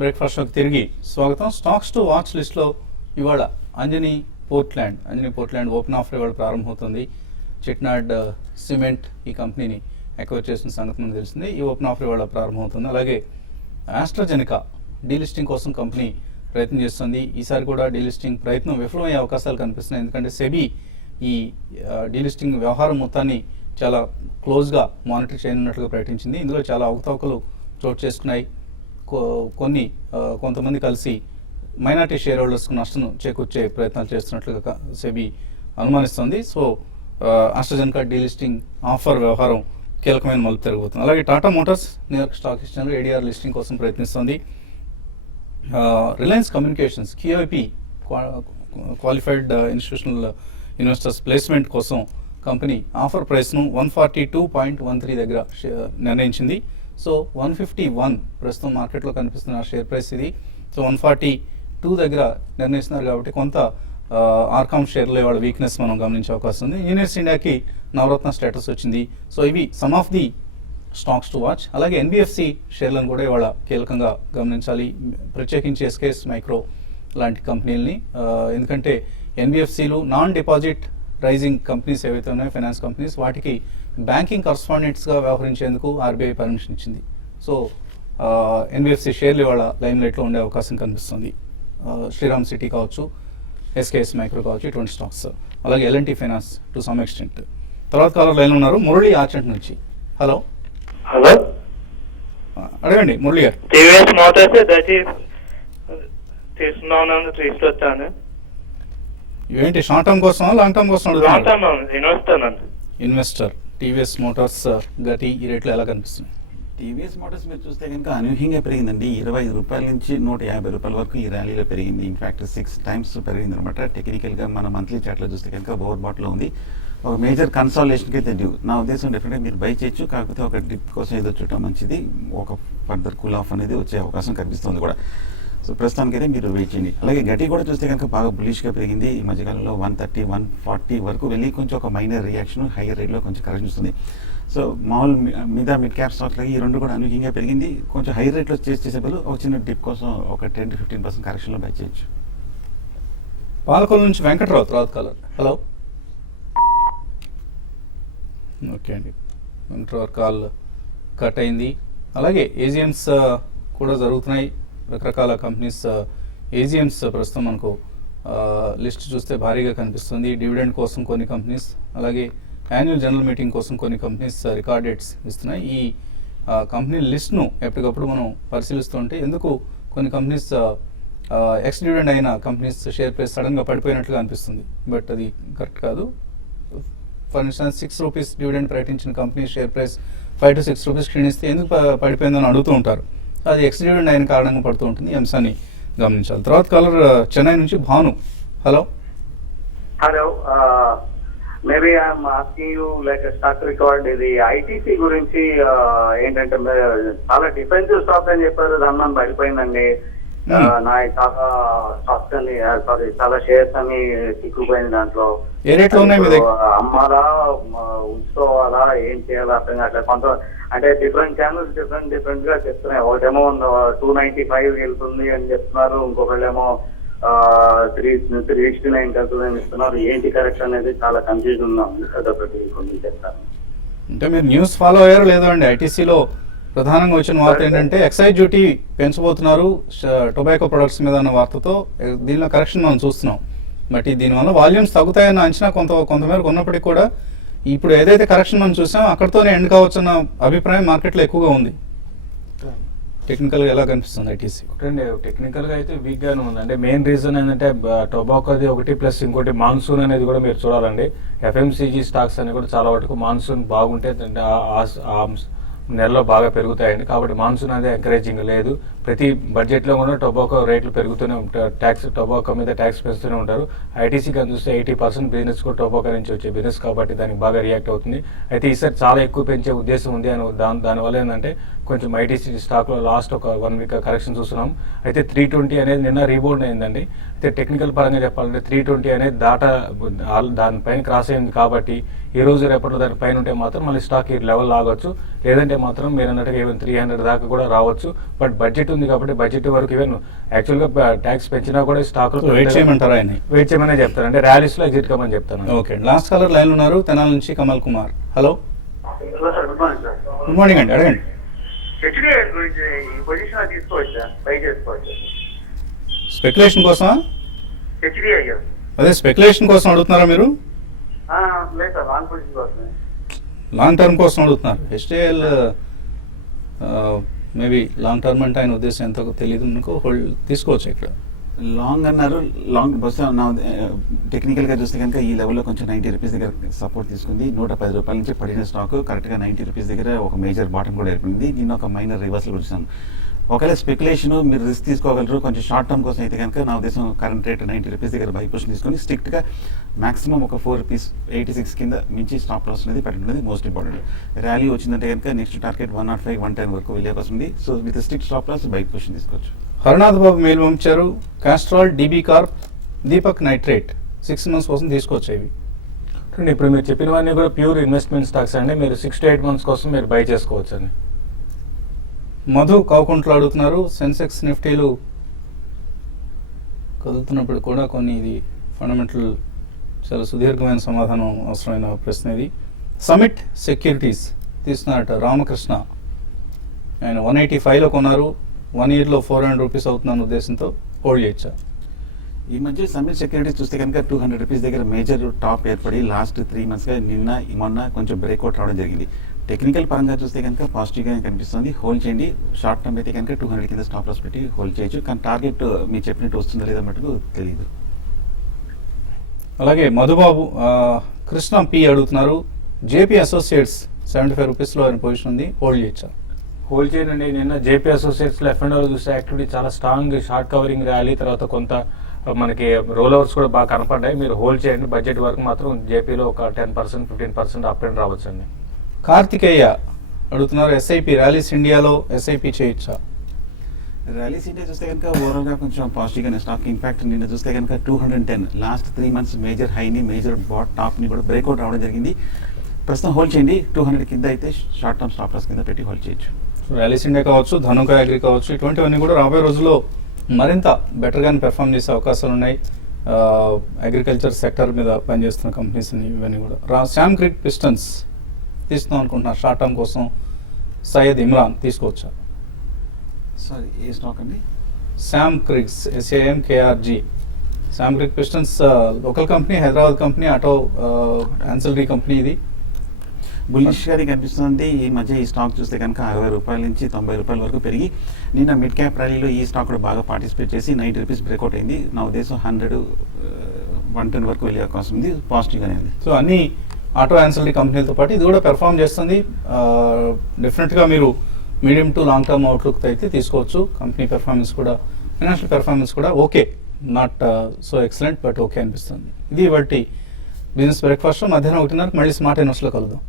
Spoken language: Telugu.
బ్రేక్ఫాస్ట్లోకి తిరిగి స్వాగతం. స్టాక్స్ టు వాచ్ లిస్ట్లో ఇవాళ అంజనీ పోర్ట్లాండ్ ఓపెన్ ఆఫర్ ఇవాళ ప్రారంభమవుతుంది. చెట్నాడ్ సిమెంట్ ఈ కంపెనీని ఎక్వైర్ చేసిన సంగతి మనకు తెలిసింది. ఈ ఓపెన్ ఆఫర్ ఇవాళ ప్రారంభమవుతుంది. అలాగే ఆస్ట్రాజెనికా డీలిస్టింగ్ కోసం కంపెనీ ప్రయత్నం చేస్తుంది. ఈసారి కూడా డీలిస్టింగ్ ప్రయత్నం విఫలమయ్యే అవకాశాలు కనిపిస్తున్నాయి. ఎందుకంటే సెబీ ఈ డీలిస్టింగ్ వ్యవహారం మొత్తాన్ని చాలా క్లోజ్గా మానిటర్ చేయనున్నట్లుగా ప్రకటించింది. ఇందులో చాలా అవకతవకలు చోటు చేసుకున్నాయి. కొంతమంది కలిసి మైనార్టీ షేర్ హోల్డర్స్కు నష్టం చేకూర్చే ప్రయత్నాలు చేస్తున్నట్లుగా సెబీ అనుమానిస్తోంది. సో ఆస్ట్రాజెనికా డీలిస్టింగ్ ఆఫర్ వ్యవహారం కీలకమైన మలుపు తిరగబోతుంది. అలాగే టాటా మోటార్స్ న్యూయార్క్ స్టాక్ ఎక్స్చేంజ్లో ఏడీఆర్ లిస్టింగ్ కోసం ప్రయత్నిస్తోంది. Reliance Communications QIP qualified institutional investors placement కోసం కంపెనీ ఆఫర్ ప్రైస్ను 142.13 దగ్గర నిర్ణయించింది. సో 151 ప్రస్తుతం మార్కెట్లో కనిపిస్తున్న షేర్ ప్రైస్ ఇది. సో 142 దగ్గర నిర్ణయిస్తున్నారు కాబట్టి కొంత ఆర్కామ్ షేర్లో వాళ్ళ వీక్నెస్ మనం గమనించే అవకాశం ఉంది. ఇంజనీర్స్ ఇండియాకి నవరత్న స్టేటస్ వచ్చింది. సో ఇవి some of the stocks to watch. అలాగే NBFC షేర్లను కూడా ఇవాళ కీలకంగా గమనించాలి, ప్రత్యేకించి SKS మైక్రో లాంటి కంపెనీలని. ఎందుకంటే NBFCలు నాన్ డిపాజిట్ రైజింగ్ కంపెనీస్ ఏవైతే ఉన్నాయో ఫైనాన్స్ కంపెనీస్, వాటికి బ్యాంకింగ్ కరస్పాండెంట్స్గా వ్యవహరించేందుకు RBI పర్మిషన్ ఇచ్చింది. సో NBFC షేర్లు ఇవాళ లైమ్ లైట్లో ఉండే అవకాశం కనిపిస్తుంది. శ్రీరామ్ సిటీ కావచ్చు, SKS మైక్రో కావచ్చు, ఇటువంటి స్టాక్స్. అలాగే L&T finance to some extent. తర్వాత కాలర్ లైన్ ఉన్నారు మురళి ఆర్చెంట్ నుంచి. హలో అడగండి మురళి గారు. టీవీఎస్ మోటార్స్ తీసుకున్నాను, తీసుకొచ్చాను. ఏంటి షార్ట్ టర్మ్ కోసం లాంగ్ టర్మ్ కోసం ఇన్వెస్టర్? టీవీఎస్ మోటార్స్ గతి ఈ రేట్లు ఎలా కనిపిస్తుంది? టీవీఎస్ మోటార్స్ మీరు చూస్తే కనుక అనూహ్యంగా పెరిగిందండి. 25 రూపాయల నుంచి 150 రూపాయల వరకు ఈ ర్యాలీలో పెరిగింది. ఇన్ఫాక్ట్ 6 times పెరిగింది అనమాట. టెక్నికల్గా మన మంత్లీ చార్ట్లో చూస్తే కనుక ఓవర్ బాట్లో ఉంది. ఒక మేజర్ కన్సాలిడేషన్కి అయితే డ్యూ. నా ఉద్దేశం డెఫినెట్గా మీరు బై చేయొచ్చు, కాకపోతే ఒక డిప్ కోసం ఏదో చూడటం మంచిది. ఒక ఫర్దర్ కూల్ ఆఫ్ అనేది వచ్చే అవకాశం కనిపిస్తుంది కూడా. సో ప్రస్తుతానికి అయితే మీరు వెయిట్ చేయండి. అలాగే గట్టి కూడా చూస్తే కనుక బాగా బులిష్గా పెరిగింది. ఈ మధ్యకాలంలో 130, 140 వరకు వెళ్ళి కొంచెం ఒక మైనర్ రియాక్షన్ హైయర్ రేట్లో కొంచెం కరెక్షన్ వస్తుంది. సో మామూలు మిడ్ క్యాప్ స్టాక్స్ లాగా ఈ రెండు కూడా అనూహ్యంగా పెరిగింది. కొంచెం హై రేట్లో చేసే బదులు ఒక చిన్న డిప్ కోసం ఒక 10 to 15% కరెక్షన్లో బై చేయొచ్చు. పాలకొల్లు నుంచి వెంకట్రావు తర్వాత కాలర్. హలో. ఓకే అండి, వెంకట్రావు కాల్ కట్ అయింది. అలాగే AGMs కూడా జరుగుతున్నాయి. రకరకాల కంపెనీస్ AGMs ప్రస్తుతం మనకు లిస్ట్ చూస్తే భారీగా కనిపిస్తుంది. డివిడెండ్ కోసం కొన్ని కంపెనీస్, అలాగే యాన్యువల్ జనరల్ మీటింగ్ కోసం కొన్ని కంపెనీస్ రికార్డ్ డేట్స్ ఇస్తున్నాయి. ఈ కంపెనీ లిస్ట్ను ఎప్పటికప్పుడు మనం పరిశీలిస్తుంటే ఎందుకు కొన్ని కంపెనీస్ ఎక్స్ డివిడెండ్ అయిన కంపెనీస్ షేర్ ప్రైస్ సడన్గా పడిపోయినట్లుగా అనిపిస్తుంది. బట్ అది కరెక్ట్ కాదు. ఫర్ ఇన్స్టాన్స్ 6 రూపీస్ డివిడెండ్ ప్రకటించిన company share price 5 to 6 rupees క్షీణిస్తే ఎందుకు పడిపోయిందని అడుగుతూ ఉంటారు. అది ఎక్స్ డివిడెండ్ అయిన కారణంగా పడుతూ ఉంటుంది. ఈ అంశాన్ని గమనించాలి. తర్వాత కాలర్ చెన్నై నుంచి Bhanu. Hello. Maybe I'm asking you like stock record ఇది ITC గురించి. ఏంటంటే చాలా డిఫెన్సివ్ స్టాక్ అని చెప్పారు, దాని పడిపోయిందండి. నా చాలా స్టాక్స్ అని చాలా షేర్స్ అని చిక్కుపోయింది. దాంట్లో అమ్మాలా ఉంచుకోవాలా ఏం చేయాలా అర్థం కావట్లేదు. కొంత అంటే డిఫరెంట్ ఛానల్స్ డిఫరెంట్ గా చెప్తున్నాయి. ఒకటేమో 295 వెళ్తుంది అని చెప్తున్నారు, ఇంకొకళ్ళేమో 369 వెళ్తుందని ఇస్తున్నారు. ఏంటి కరెక్ట్ అనేది చాలా కన్ఫ్యూజన్ ఉంది. అదొకటి కొన్ని చెప్తాను. అంటే మీరు న్యూస్ ఫాలో అయ్యారో లేదో అండి? ITCలో ప్రధానంగా వచ్చిన వార్త ఏంటంటే ఎక్సైజ్ డ్యూటీ పెంచబోతున్నారు టొబాకో ప్రొడక్ట్స్ మీద అన్న వార్తతో దీనిలో కరెక్షన్ మనం చూస్తున్నాం. బట్ దీనివల్ల వాల్యూమ్స్ తగ్గుతాయన్న అంచనా కొంతమేరకు ఉన్నప్పటికీ కూడా ఇప్పుడు ఏదైతే కరెక్షన్ మనం చూసాం అక్కడితోనే ఎండ్ కావచ్చన్న అభిప్రాయం మార్కెట్లో ఎక్కువగా ఉంది. టెక్నికల్గా ఎలా కనిపిస్తుంది ITC? ఒకటండి, టెక్నికల్గా అయితే వీక్గానే ఉంది. అంటే మెయిన్ రీజన్ ఏంటంటే టొబాకోది ఒకటి, ప్లస్ ఇంకోటి మాన్సూన్ అనేది కూడా మీరు చూడాలండి. FMCG స్టాక్స్ అనేవి కూడా చాలా వరకు మాన్సూన్ బాగుంటే నెలలో బాగా పెరుగుతాయండి. కాబట్టి మాన్సూన్ అనేది ఎంకరేజింగ్ లేదు. ప్రతి బడ్జెట్లో కూడా టొబాకో రేట్లు పెరుగుతూనే ఉంటారు. టొబాకో మీద ట్యాక్స్ పెంచుతూనే ఉంటారు. ITC కానీ చూస్తే 80% బిజినెస్ కూడా టొబాకో నుంచి వచ్చే బిజినెస్ కాబట్టి దానికి బాగా రియాక్ట్ అవుతుంది. అయితే ఈసారి చాలా ఎక్కువ పెంచే ఉద్దేశం ఉంది అని దానివల్ల ఏంటంటే కొంచెం ITC స్టాక్లో లాస్ట్ ఒక 1 week కరెక్షన్ చూస్తున్నాం. అయితే 320 అనేది నిన్న రీబౌండ్ అయిందండి. అయితే టెక్నికల్ పరంగా చెప్పాలంటే 320 అనేది దానిపైన క్రాస్ అయింది కాబట్టి ఈ రోజు రేపట్లో దాని పైన ఉంటే మాత్రం మళ్ళీ స్టాక్ ఈ లెవెల్ ఆగొచ్చు, లేదంటే మాత్రం మీరు అన్నట్టుగా ఈవెన్ 300 దాకా కూడా రావచ్చు. బట్ బడ్జెట్ ఉంది కాబట్టి బడ్జెట్ వరకు ఈవెన్ యాక్చువల్గా ట్యాక్స్ పెంచినా కూడా స్టాక్ వెయిట్ చేయమంటారా ఆయన? వెయిట్ చేయమనే చెప్తాను, అంటే ర్యాలీస్లో ఎగ్జిట్ కమని చెప్తాను. ఓకే, లాస్ట్ కాలర్ లైన్ ఉన్నారు, తెనాల నుంచి Kamal Kumar. Hello, hello sir, good morning sir. Good morning అండి, అడగండి. హెచ్డిఎఫ్ గురించి ఈ పొజిషన్ తీసుకోవచ్చా, బై చేసుకోవచ్చా? స్పెక్యులేషన్ కోసమా? హెచ్డిఐ అదే స్పెక్యులేషన్ కోసం అడుగుతున్నారా మీరు? లేదు సార్, లాంగ్ పొజిషన్ కోసమే. లాంగ్ టర్మ్ కోసం అడుగుతున్నారు. హెచ్డిఎల్ మేబీ లాంగ్ టర్మ్ అంటే ఆయన ఉద్దేశం ఎంతో తెలియదు, మీకు హోల్డ్ తీసుకోవచ్చు ఇక్కడ. లాంగ్ అన్నారు, లాంగ్ బహుశా నా టెక్నికల్గా చూస్తే కనుక ఈ లెవెల్లో కొంచెం 90 రూపీస్ దగ్గర సపోర్ట్ తీసుకుంది. 110 రూపాయల నుంచి పడిన స్టాక్ కరెక్ట్గా 90 రూపీస్ దగ్గర ఒక మేజర్ బాటం కూడా ఏర్పడింది. దీన్ని ఒక మైనర్ రివర్సల్ చూసాం. ఒకవేళ స్పెక్యులేషన్ మీరు రిస్క్ తీసుకోగలరు, కొంచెం షార్ట్ టర్మ్ కోసం అయితే కనుక నా ఉద్దేశం కరెంట్ రేట్ 90 రూపీస్ దగ్గర బై పొజిషన్ తీసుకొని స్ట్రిక్ట్గా మాక్సిమం ఒక 4 రూపీస్ 86 కింద మించి స్టాప్ లాస్ అనేది పెట్టడం మోస్ట్ ఇంపార్టెంట్. ర్యాలీ వచ్చిందంటే కనుక నెక్స్ట్ టార్గెట్ 105, 110 వరకు వెళ్ళే అవకాశం ఉంది. So with strict stop loss buy position తీసుకోవచ్చు. హరినాథ్ బాబు మెయిల్ పంపించారు, Castrol, DB Corp, Deepak Nitrite 6 months కోసం తీసుకోవచ్చు ఇవి. ఇప్పుడు మీరు చెప్పినవన్నీ కూడా ప్యూర్ ఇన్వెస్ట్మెంట్ స్టాక్స్ అండి, మీరు 6 to 8 months కోసం మీరు బై చేసుకోవచ్చు అండి. మధు కావుకుంట్లో అడుగుతున్నారు, సెన్సెక్స్ నిఫ్టీలు కదులుతున్నప్పుడు కూడా కొన్ని ఇది ఫండమెంటల్ చాలా సుదీర్ఘమైన సమాధానం అవసరమైన ప్రశ్న ఇది. సమిట్ సెక్యూరిటీస్ తీసుకున్నట్టు రామకృష్ణ, ఆయన 185లో కొన్నారు, 1 yearలో 400 రూపీస్ అవుతుందన్న ఉద్దేశంతో హోల్డ్ చేయొచ్చా? ఈ మధ్య సమ్మిట్ సెక్యూరిటీస్ చూస్తే కనుక 200 రూపీస్ దగ్గర మేజర్ టాప్ ఏర్పడి లాస్ట్ 3 monthsగా నిన్న మొన్న కొంచెం బ్రేక్అవుట్ రావడం జరిగింది. టెక్నికల్ పరంగా చూస్తే కనుక పాజిటివ్గానే కనిపిస్తుంది, హోల్డ్ చేయండి. షార్ట్ టర్మ్ అయితే కనుక 200 కింద స్టాప్ లాస్ పెట్టి హోల్డ్ చేయొచ్చు, కానీ టార్గెట్ మీరు చెప్పినట్టు వస్తుందో లేదో మటుకు తెలియదు. అలాగే మధుబాబు కృష్ణ పి అడుగుతున్నారు, జేపీ అసోసియేట్స్ 75 రూపీస్లో ఆయన పొజిషన్ ఉంది, హోల్డ్ చేయొచ్చా? హోల్డ్ చేయండి. నిన్న జేపీ అసోసియేట్స్లో F&O చూస్తే యాక్టివిటీ చాలా స్ట్రాంగ్ షార్ట్ కవరింగ్ ర్యాలీ, తర్వాత కొంత మనకి రోల్ ఓవర్స్ కూడా బాగా కనపడ్డాయి. మీరు హోల్డ్ చేయండి. బడ్జెట్ వరకు మాత్రం జేపీలో ఒక 10%, 15% అప్ అండ్ రావచ్చండి. కార్తికేయ అడుగుతున్నారు, ఎస్ఐపి ర్యాలీస్ ఇండియాలో ఎస్ఐపి చేయొచ్చా? ర్యాలీస్ ఇండియా చూస్తే కనుక ఓవరాల్గా కొంచెం పాజిటివ్గానే స్టాక్. ఇన్ఫాక్ట్ నిన్న చూస్తే కనుక 210 లాస్ట్ 3 months మేజర్ హైని, మేజర్ టాప్ని కూడా బ్రేక్అవుట్ రావడం జరిగింది. ప్రస్తుతం హోల్డ్ చేయండి. 200 కింద అయితే షార్ట్ టర్మ్ స్టాప్ లాస్ కింద పెట్టి హోల్డ్ చేయొచ్చు. ర్యాలీస్ ఇండియా కావచ్చు, ధనుక అగ్రి కావచ్చు, ఇటువంటివన్నీ కూడా రాబోయే రోజుల్లో మరింత బెటర్గానే పెర్ఫామ్ చేసే అవకాశాలు ఉన్నాయి. అగ్రికల్చర్ సెక్టర్ మీద పనిచేస్తున్న కంపెనీస్ ఇవన్నీ కూడా. శామ్ క్రిక్ పిస్టన్స్ తీసుకుందాం అనుకుంటున్నారు షార్ట్ టర్మ్ కోసం, సయ్యద్ ఇమ్రాన్ తీసుకోవచ్చా? సారీ, ఏ స్టాక్ అండి? Sam Krigs, SAMKRG. Sam Krig Pistons local company, Hyderabad company, auto ancillary company. ఇది బుల్లిష్ గారి కనిపిస్తుంది. ఈ మధ్య ఈ స్టాక్ చూస్తే కనుక 60 రూపాయల నుంచి 90 రూపాయల వరకు పెరిగి నిన్న మిడ్ క్యాప్ ర్యాలీలో ఈ స్టాక్ కూడా బాగా పార్టిసిపేట్ చేసి 90 రూపీస్ బ్రేక్అవుట్ అయింది. నా ఉద్దేశం 100, 110 వరకు వెళ్ళే అవకాశం ఉంది. పాజిటివ్గానే ఉంది. సో అన్ని ఆటో యాన్సిలరీ కంపెనీలతో పాటు ఇది కూడా పెర్ఫామ్ చేస్తుంది. డెఫినెట్గా మీరు medium to long term outlook అయితే తీసుకోవచ్చు. కంపెనీ పెర్ఫార్మెన్స్ కూడా, ఫైనాన్షియల్ పెర్ఫార్మెన్స్ కూడా okay, not so excellent but okay అనిపిస్తుంది. ఇది వాటి బిజినెస్ బ్రేక్ఫాస్ట్. మధ్యాహ్నం 1:30 మళ్ళీ స్మార్ట్ ఇన్వెస్ట్లో కలుద్దాం.